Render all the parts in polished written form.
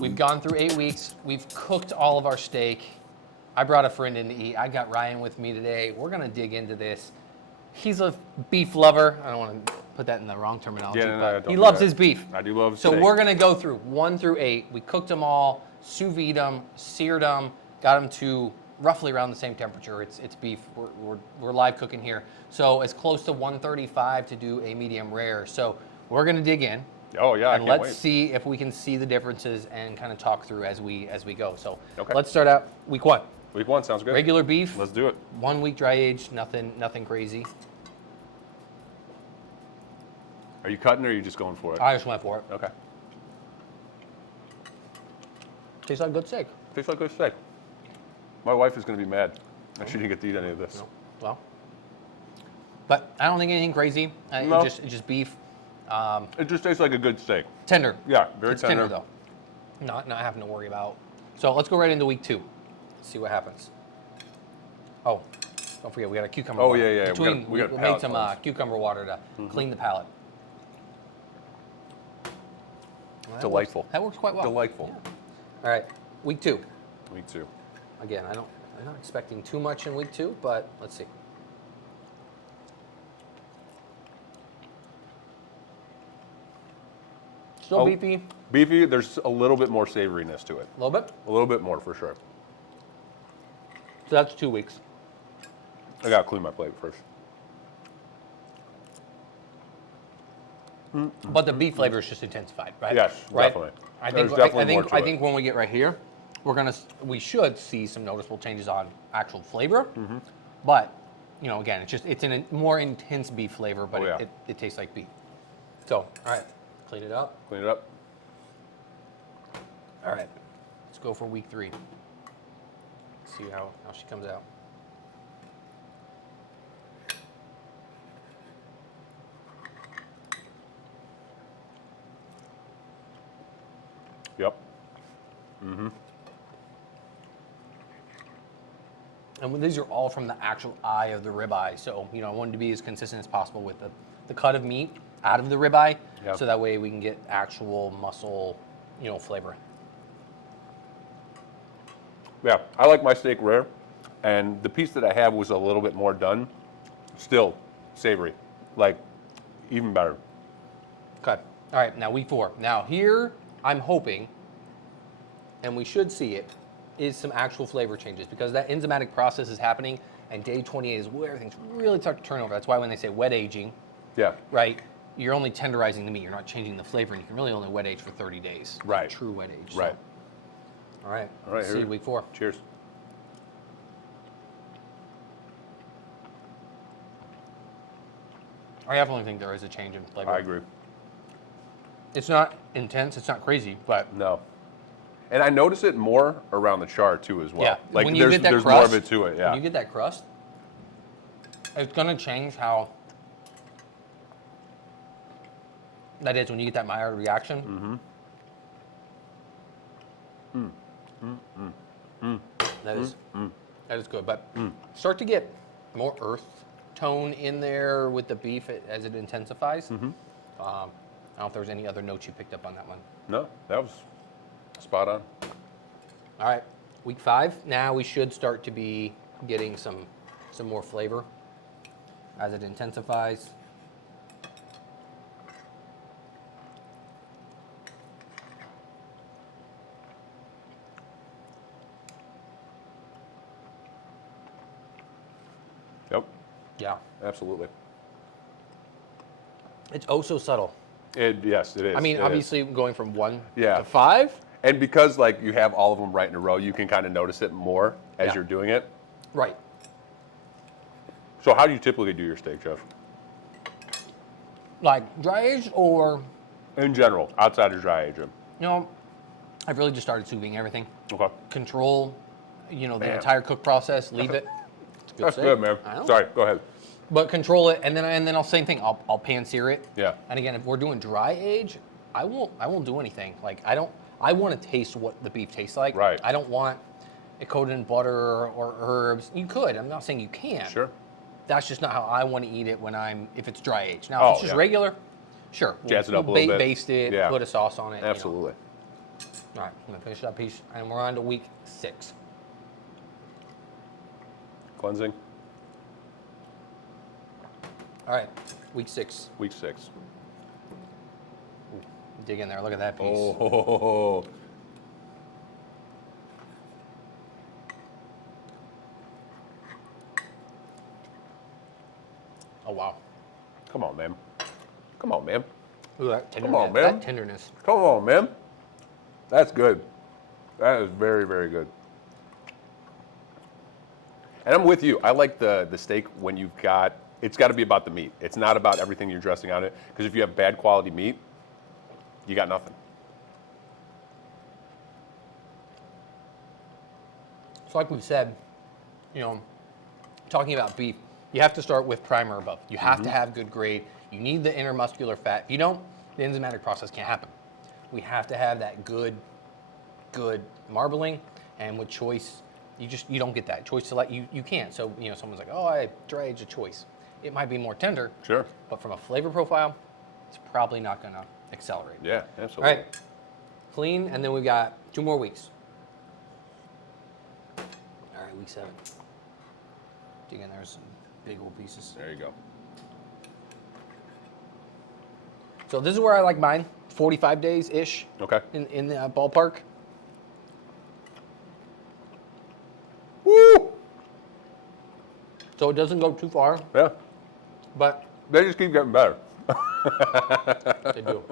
We've gone through 8 weeks. We've cooked all of our steak. I brought a friend in to eat. I got Ryan with me today. We're going to dig into this. He's a beef lover. I don't want to put that in the wrong terminology, but he loves his beef. I do love steak. So we're going to go through 1 through 8. We cooked them all, sous vide them, seared them, got them to roughly around the same temperature. It's beef. We're live cooking here. So it's close to 135 to do a medium rare. So we're going to dig in. Oh yeah, and let's see if we can see the differences and kind of talk through as we go. So okay. Let's start out week 1. Week 1 sounds good. Regular beef. Let's do it. 1 week dry aged, nothing crazy. Are you cutting or are you just going for it? I just went for it. Okay. Tastes like good steak. Tastes like good steak. My wife is going to be mad that she didn't get to eat any of this. No. Well, but I don't think anything crazy. No. It's just beef. It just tastes like a good steak. Tender. Yeah, very it's tender. though. Not having to worry about. So let's go right into week 2. See what happens. Oh, don't forget we got a cucumber. Oh water. yeah. We got made some cucumber water to clean the palate. Well, Delightful. That works quite well. Delightful. Yeah. All right, week 2. Week 2. Again, I'm not expecting too much in week 2, but let's see. Still beefy. Beefy, there's a little bit more savoriness to it. A little bit? A little bit more for sure. So that's 2 weeks. I gotta clean my plate first. But the beef flavor is just intensified, right? Yes, right? definitely. I There's think definitely more to I it. think when we get right here, we should see some noticeable changes on actual flavor. But again, it's a more intense beef flavor, but it tastes like beef. So, all right, clean it up. Clean it up. All right, let's go for week 3. See how she comes out. Yep. And these are all from the actual eye of the ribeye. So, I wanted to be as consistent as possible with the cut of meat out of the ribeye. Yep. So that way we can get actual muscle, flavor. Yeah, I like my steak rare, and the piece that I had was a little bit more done. Still savory, like even better. Okay. All right, now week 4. Now here, I'm hoping, and we should see it, is some actual flavor changes because that enzymatic process is happening, and day 28 is where everything's really start to turn over. That's why when they say wet aging, Yeah. right, you're only tenderizing the meat. You're not changing the flavor, and you can really only wet age for 30 days. Right. Like true wet age. Right. All right. All right. See you week 4. Cheers. I definitely think there is a change in flavor. I agree. It's not intense. It's not crazy, but No. And I notice it more around the char too as well. yeah, Like when you there's get that there's crust, more of it to it. Yeah. When you get that crust, it's gonna change how that is when you get that Maillard reaction. That is good, but start to get more earth tone in there with the beef as it intensifies. I don't know if there was any other notes you picked up on that one. No, that was spot on. All right, week 5. Now we should start to be getting some more flavor as it intensifies. Yep. Yeah, Absolutely. it's oh so subtle. Yes, it is. I mean, It is. obviously going from 1 Yeah. to 5. And because like you have all of them right in a row, you can kind of notice it more as Yeah. you're doing it. Right. So how do you typically do your steak, Jeff? Like dry aged or, In general, outside of dry aging. I've really just started sous videing everything. Okay. Control, the Man. entire cook process. Leave it. It's That's steak. good, man. I know. Sorry, go ahead. But control it, and then I'll same thing. I'll pan sear it. Yeah. And again, if we're doing dry age, I won't do anything. Like I want to taste what the beef tastes like. Right. I don't want it coated in butter or herbs. You could. I'm not saying you can't. Sure. That's just not how I want to eat it if it's dry aged. Now, if it's just regular, sure. Jazz it up a little bit. Baste it, Yeah. put a sauce on it. Absolutely. All right, I'm gonna finish that piece, and we're on to week 6. Cleansing. All right, week 6. Week 6. Dig in there. Look at that piece. Oh. Oh wow. Come on, man. Come on, man. Look at that tenderness. Come on, man. That tenderness. Come on, man. That's good. That is very, very good. And I'm with you. I like the steak when you've got, it's got to be about the meat. It's not about everything you're dressing on it. Because if you have bad quality meat, you got nothing. So like we've said, you know, talking about beef, you have to start with prime or above. You have to have good grade. You need the intermuscular fat. If you don't, the enzymatic process can't happen. We have to have that good marbling, and with choice, you don't get that. Choice select, you can't. So, you know, someone's like, oh, I dry age a choice. It might be more tender. Sure. But from a flavor profile, it's probably not gonna accelerate. Yeah, absolutely. All right, clean, and then we've got 2 more weeks. All right, week 7. Dig in there, some big old pieces. There you go. So this is where I like mine, 45 days-ish Okay. in the ballpark. Woo! So it doesn't go too far, Yeah. but They just keep getting better. they do.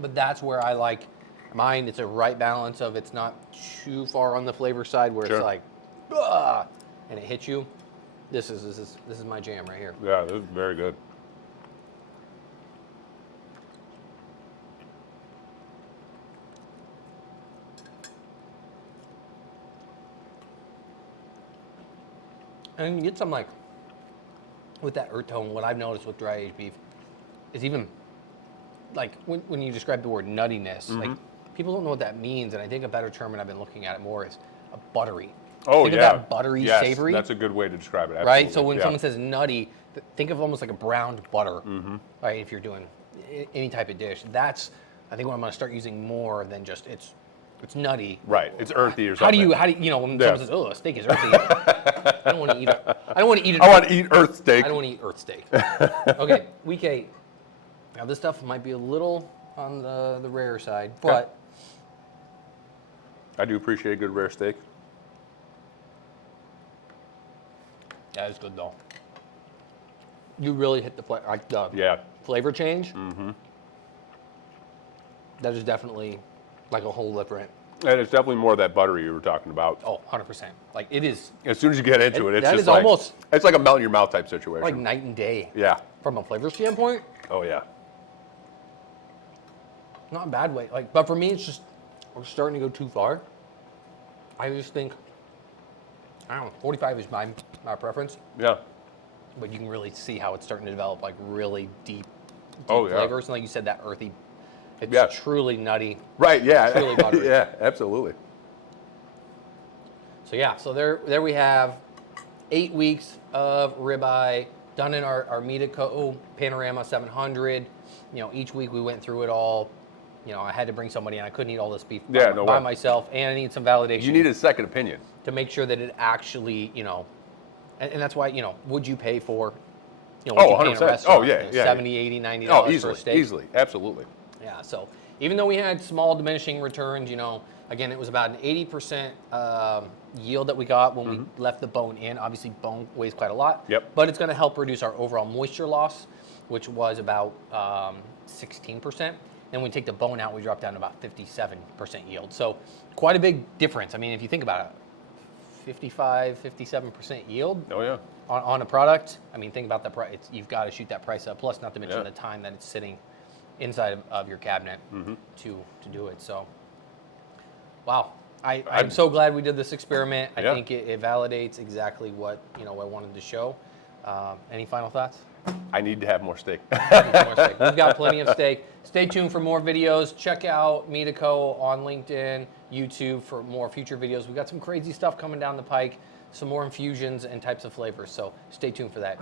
But that's where I like mine. It's a right balance of it's not too far on the flavor side where Sure. it's like, "Ugh," and it hits you. This is my jam right here. Yeah, this is very good. And you get some like, with that earth tone, what I've noticed with dry aged beef is even like when you describe the word nuttiness, like people don't know what that means. And I think a better term, and I've been looking at it more, is a buttery. Oh, Think yeah. of that buttery, Yes, savory. That's a good way to describe it. Right? So absolutely. when Yeah. someone says nutty, think of almost like a browned butter, right? If you're doing any type of dish, that's I think what I'm going to start using more than just it's nutty. Right, it's earthy or How do something. you know when Yeah. someone says, "Oh, a steak is earthy," I don't want to eat it. I don't want to eat it. I want to eat earth steak. I don't want to eat earth steak. Okay, week 8. Now this stuff might be a little on the rare side, but I do appreciate a good rare steak. that is good though. You really hit the Yeah. flavor change. That is definitely like a whole different. And it's definitely more of that buttery you were talking about. Oh, 100%. Like it is As soon as you get into it, it's that just is like, almost- it's like a melt in your mouth type situation. like night and day. Yeah. From a flavor standpoint, Oh, yeah. not a bad way. Like, but for me, it's just we're starting to go too far. I just think I don't know. 45 is my preference, Yeah. but you can really see how it's starting to develop like really deep Oh, yeah. flavors, and like you said, that earthy. It's Yeah. truly nutty. Right, yeah. Truly buttery. Yeah, absolutely. So yeah, so there we have 8 weeks of ribeye done in our Meatico Panorama 700. You know, each week we went through it all. You know, I had to bring somebody, and I couldn't eat all this beef Yeah, by, no by way. myself, and I need some validation. You need a second opinion. to make sure that it actually, you know, and that's why, you know, would you pay for, you know, would you pay in a 100%. restaurant, Oh, yeah, you know, yeah. 70, 80, 90 Oh, dollars for easily, a steak? easily. Absolutely. Yeah, so even though we had small diminishing returns, you know, again, it was about an 80% yield that we got when we left the bone in. Obviously, bone weighs quite a lot. Yep. But it's going to help reduce our overall moisture loss, which was about 16%. Then when we take the bone out, we drop down to about 57% yield. So quite a big difference. I mean, if you think about it, 55, 57% yield Oh, yeah. on a product. I mean, think about the price. You've got to shoot that price up. Plus, not to mention Yeah. the time that it's sitting inside of your cabinet to do it. So, wow. I'm so glad we did this experiment. I Yeah. think it validates exactly what I wanted to show. Any final thoughts? I need to have more steak. More steak. We've got plenty of steak. Stay tuned for more videos. Check out Meatico on LinkedIn, YouTube for more future videos. We've got some crazy stuff coming down the pike, some more infusions and types of flavors. So stay tuned for that.